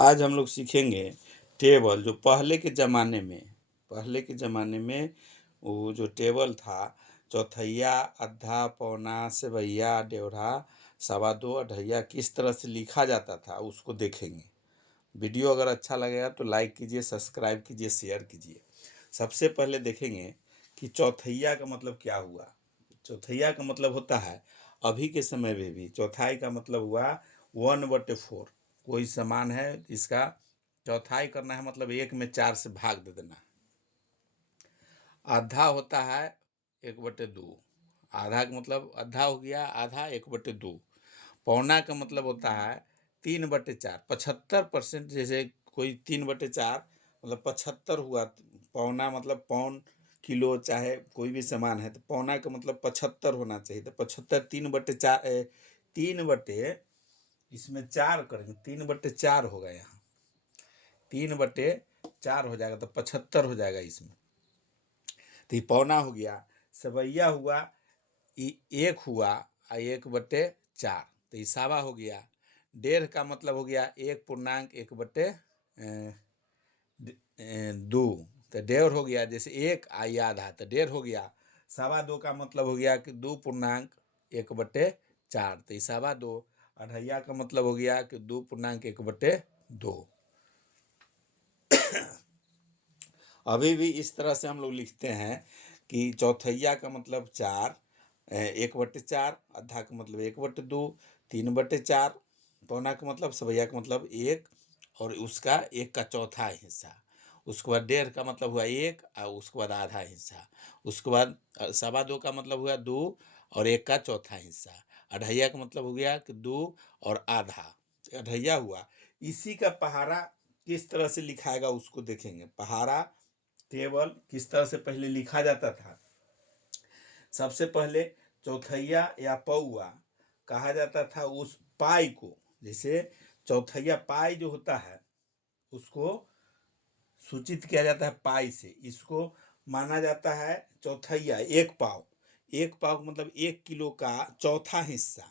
आज हम लोग सीखेंगे टेबल। जो पहले के ज़माने में वो जो टेबल था, चौथैया, अद्धा, पौना, सेवैया, डेवढ़ा, सवा दो, अढ़ैया किस तरह से लिखा जाता था उसको देखेंगे। वीडियो अगर अच्छा लगेगा तो लाइक कीजिए, सब्सक्राइब कीजिए, शेयर कीजिए। सबसे पहले देखेंगे कि चौथैया का मतलब क्या हुआ। चौथैया का मतलब होता है, अभी के समय में भी चौथाई का मतलब हुआ 1/4। कोई सामान है, इसका चौथाई करना है, मतलब 1 में 4 से भाग दे देना। आधा होता है 1/2। आधा का मतलब आधा हो गया, आधा 1/2। पौना का मतलब होता है 3/4। 75%, जैसे कोई 3/4 मतलब 75 हुआ। पौना मतलब पौन किलो, चाहे कोई भी सामान है तो पौना का मतलब 75 होना चाहिए। तो 75 3/4, 3/4 करेंगे, 3/4 होगा। यहाँ 3/4 हो जाएगा तो 75 हो जाएगा इसमें। तो ये पौना हो गया। सवैया हुआ, 1 हुआ, 1/4, तो ये सावा हो गया। डेढ़ का मतलब हो गया 1/2, तो 1.5 हो गया। जैसे 1 आई आधा तो 1.5 हो गया। सवा दो का मतलब हो गया कि 2.1/4, तो ये सवा दो। अढ़ैया का मतलब हो गया कि 2.1/2। अभी भी इस तरह से हम लोग लिखते हैं कि चौथैया का मतलब 4, 1/4, अद्धा का मतलब 1/2, 3/4, पौना का मतलब, सवैया का मतलब 1, और उसका 1 का चौथा हिस्सा। उसके बाद 1.5 का मतलब हुआ 1, और उसके बाद आधा हिस्सा। उसके बाद सवा दो का मतलब हुआ 2 और 1 का चौथा हिस्सा। अढ़ैया का मतलब हो गया कि 2 और आधा, अढ़ैया हुआ। इसी का पहाड़ा किस तरह से लिखाएगा उसको देखेंगे। पहाड़ा टेबल किस तरह से पहले लिखा जाता था। सबसे पहले चौथैया या पौआ कहा जाता था उस पाई को। जैसे चौथैया पाई जो होता है उसको सूचित किया जाता है पाई से। इसको माना जाता है चौथैया, 1 पाव। 1 पाव मतलब 1 किलो का चौथा हिस्सा।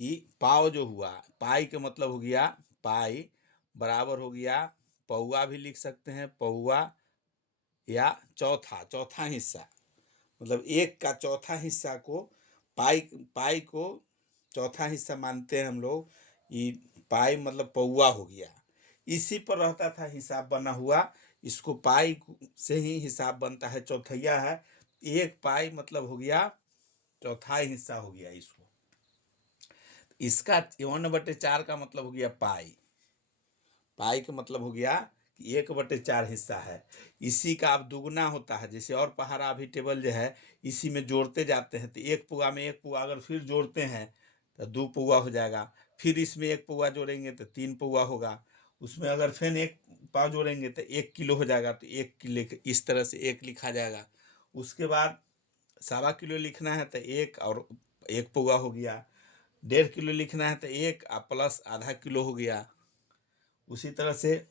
ये पाव जो हुआ, पाई का मतलब हो गया पाई बराबर हो गया, पौआ भी लिख सकते हैं, पौआ या चौथा हिस्सा। मतलब 1 का चौथा हिस्सा को पाई पाई को चौथा हिस्सा मानते हैं हम लोग। ये पाई मतलब पौआ हो गया। इसी पर रहता था हिसाब बना हुआ। इसको पाई से ही हिसाब बनता है। चौथैया है, 1 पाई मतलब हो गया चौथाई हिस्सा हो गया। इसका 1/4 का मतलब हो गया पाई। पाई का मतलब हो गया कि 1/4 हिस्सा है। इसी का अब दुगना होता है। जैसे और पहाड़ा अभी टेबल जो है इसी में जोड़ते जाते हैं, तो 1 पौआ में 1 पौआ अगर फिर जोड़ते हैं तो 2 पौआ हो जाएगा। फिर इसमें 1 पौआ जोड़ेंगे तो 3 पौआ होगा। उसमें अगर फिर 1 पाव जोड़ेंगे तो 1 किलो हो जाएगा। तो 1 किलो इस तरह से 1 लिखा जाएगा। उसके बाद सवा किलो लिखना है तो 1 और 1 पौआ हो गया। 1.5 किलो लिखना है तो 1 प्लस आधा किलो हो गया। उसी तरह से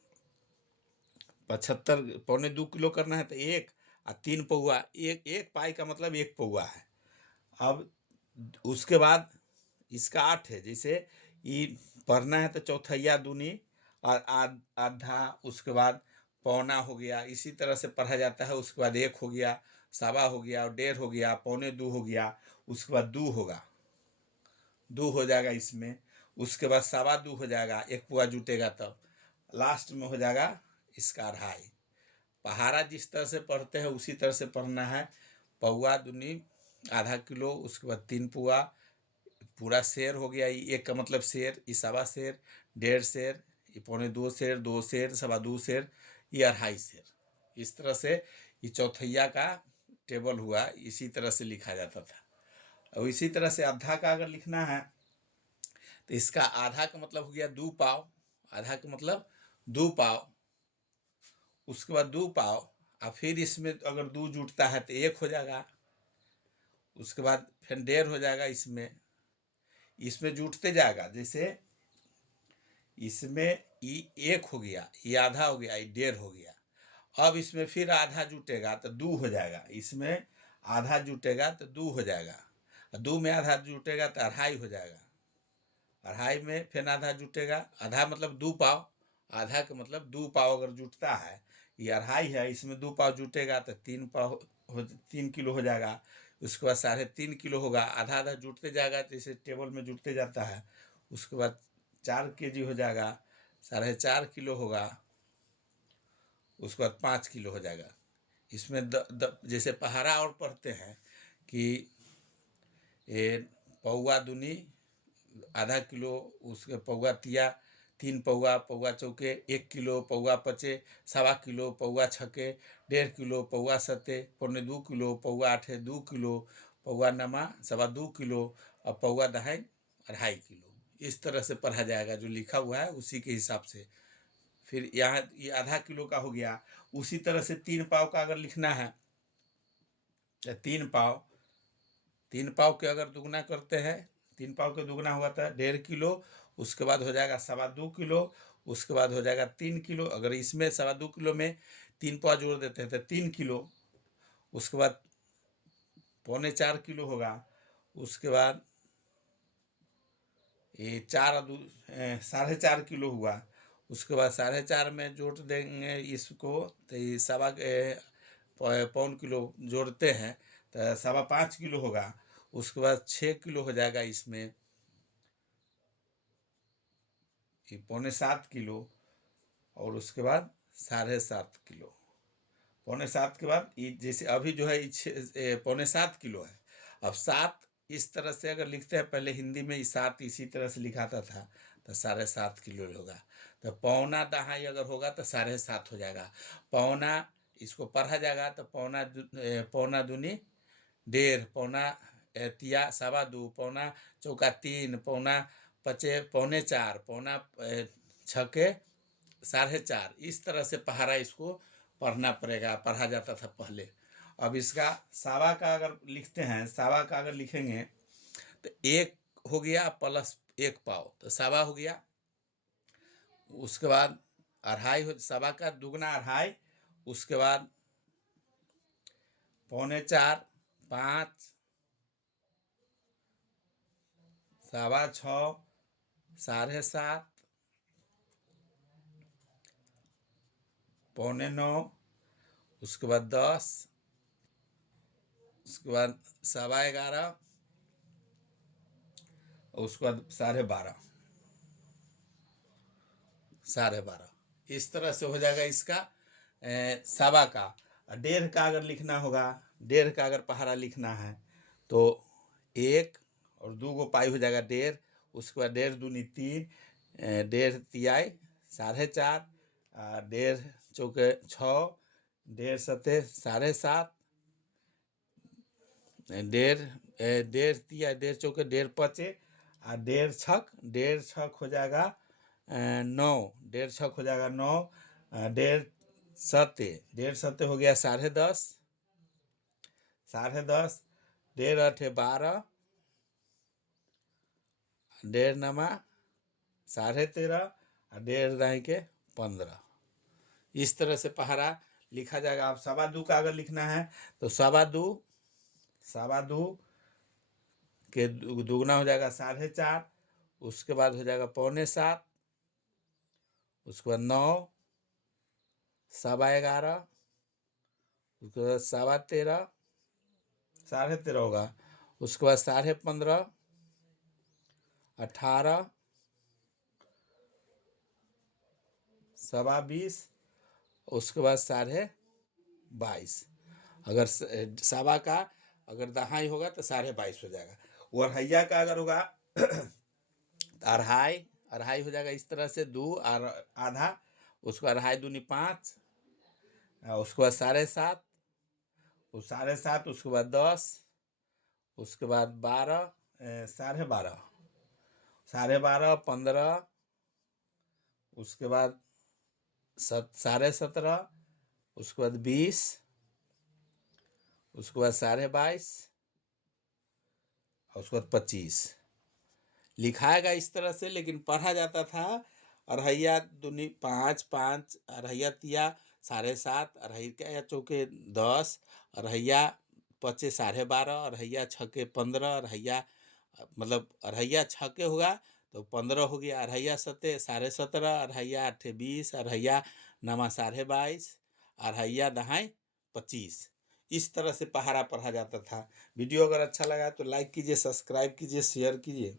75 पौने 2 किलो करना है तो 1 और 3 पौआ। 1 पाई का मतलब 1 पौआ है। अब उसके बाद इसका 8 है। जैसे ये पढ़ना है तो चौथैया दूनी और आधा, उसके बाद पौना हो गया। इसी तरह से पढ़ा जाता है। उसके बाद 1 हो गया, सवा हो गया, और 1.5 हो गया, पौने 2 हो गया। उसके बाद 2 होगा, 2 हो जाएगा इसमें। उसके बाद सवा 2 हो जाएगा, 1 पौआ जुटेगा तब। लास्ट में हो जाएगा इसका 2.5। पहाड़ा जिस तरह से पढ़ते हैं उसी तरह से पढ़ना है। पौआ दूनी आधा किलो, उसके बाद 3 पौआ, पूरा शेर हो गया। ये 1 का मतलब शेर, ये सवा शेर, 1.5 शेर, ये पौने 2 शेर, 2 शेर, सवा 2 शेर, ये 2.5 शेर। इस तरह से ये चौथैया का टेबल हुआ। इसी तरह से लिखा जाता था। और इसी तरह से आधा का अगर लिखना है तो इसका आधा का मतलब हो गया 2 पाव। आधा का मतलब 2 पाव। उसके बाद 2 पाव, और फिर इसमें अगर 2 जुटता है तो 1 हो जाएगा। उसके बाद फिर 1.5 हो जाएगा। इसमें इसमें जुटते जाएगा। जैसे इसमें ये 1 हो गया, ये आधा हो गया, ये 1.5 हो गया। अब इसमें फिर आधा जुटेगा तो 2 हो जाएगा। इसमें आधा जुटेगा तो 2 हो जाएगा। 2 में आधा जुटेगा तो 2.5 हो जाएगा। अढ़ाई में फिर आधा जुटेगा, आधा मतलब 2 पाव, आधा का मतलब 2 पाव अगर जुटता है, ये अढ़ाई है, इसमें 2 पाव जुटेगा तो 3 पाव 3 किलो हो जाएगा। उसके बाद 3.5 किलो होगा, आधा आधा जुटते जाएगा, जैसे टेबल में जुटते जाता है। उसके बाद 4 केजी हो जाएगा, 4.5 किलो होगा, उसके बाद 5 किलो हो जाएगा। इसमें जैसे पहाड़ा और पढ़ते हैं कि ये पौवा दूनी आधा किलो, उसके पौवा तिया 3 पौवा, पौवा चौके 1 किलो, पौवा पचे 1.25 किलो, पौवा छके 1.5 किलो, पौवा सते 1.25 किलो, पौवा आठे 2 किलो, पौवा नमा 2.25 किलो, और पौवा दहाई 2.5 किलो। इस तरह से पढ़ा जाएगा, जो लिखा हुआ है उसी के हिसाब से। फिर यहाँ ये आधा किलो का हो गया। उसी तरह से 3 पाव का अगर लिखना है, 3 पाव के अगर दुगना करते हैं, 3 पाव के दुगना हुआ था 1.5 किलो, उसके बाद हो जाएगा 2.25 किलो, उसके बाद हो जाएगा 3 किलो। अगर इसमें 2.25 किलो में 3 पाव जोड़ देते हैं तो 3 किलो, उसके बाद 3.25 किलो होगा, उसके बाद ये 4.5 किलो हुआ, उसके बाद 4.5 में जोड़ देंगे इसको, तो ये 1.25 किलो जोड़ते हैं तो 5.25 किलो होगा। उसके बाद 6 किलो हो जाएगा इसमें, ये 7.25 किलो, और उसके बाद 7.5 किलो। 7.25 के बाद ये जैसे अभी जो है 7.25 किलो है। अब 7 इस तरह से अगर लिखते हैं, पहले हिंदी में 7 इसी तरह से लिखाता था, तो 7.5 किलो होगा। तो पौना दहाई अगर होगा तो 7.5 हो जाएगा। पौना इसको पढ़ा जाएगा तो पौना दूनी 1.5, पौना तिया 2.25, पौना चौका 3, पौना पचे 4.25, पौना छके 4.5। इस तरह से पहाड़ा इसको पढ़ना पड़ेगा, पढ़ा जाता था पहले। अब इसका सावा का अगर लिखते हैं, सावा का अगर लिखेंगे तो 1 हो गया प्लस 1 पाव, तो सावा हो गया। उसके बाद अढ़ाई, सावा का दुगना अढ़ाई, उसके बाद 4.25, 5, 6.25, 7.5, 8.25, उसके बाद 10, उसके बाद 11.25, और उसके बाद 12.5, 12.5। इस तरह से हो जाएगा इसका सावा का। 1.5 का अगर लिखना होगा, 1.5 का अगर पहाड़ा लिखना है तो 1 और 2 गो पाई हो जाएगा 1.5, उसके बाद 1.5 दूनी 3, 1.5 तियाई 4.5, 1.5 चौके 6, 1.5 सते 7.5, 1.5 तिया 1.5 चौके 1.5 पचे, और 1.5 छक हो जाएगा 9, 1.5 छक हो जाएगा 9, 1.5 सते, 1.5 सते हो गया 10.5, 10.5, 1.5 अठे 12, 1.5 नमा 13.5, और 1.5 दाई के 15। इस तरह से पहाड़ा लिखा जाएगा। अब 2.25 का अगर लिखना है तो 2.25 के दुगना हो जाएगा 4.5, उसके बाद हो जाएगा 6.25, उसके बाद 9, 11.25, उसके बाद 13.25, 13.5 होगा, उसके बाद 15.5, 18, 20.25, उसके बाद 22.5। अगर सावा का अगर दहाई होगा तो 22.5 हो जाएगा। और हैया का अगर होगा तो अढ़ाई हो जाएगा। इस तरह से 2 और आधा, उसको अढ़ाई दूनी 5, उसके बाद 7.5, उस 7.5, उसके बाद 10, उसके बाद 12, 12.5, 12.5, 15, उसके बाद 17.5, उसके बाद 20, उसके बाद 22.5, और उसके बाद 25 लिखाएगा इस तरह से। लेकिन पढ़ा जाता था अढ़ैया दूनी 5, 5 अढ़ैया तिया 7.5, अढ़ैया चौके 10, अढ़ैया पचे 12.5, अढ़ैया छके 15, अढ़ैया मतलब अढ़ैया छके होगा तो 15 हो गया, अढ़ैया 17, 17.5, अढ़ैया 8 20, अढ़ैया 9 22.5, अढ़ैया 10 25। इस तरह से पहाड़ा पढ़ा जाता था। वीडियो अगर अच्छा लगा तो लाइक कीजिए, सब्सक्राइब कीजिए, शेयर कीजिए।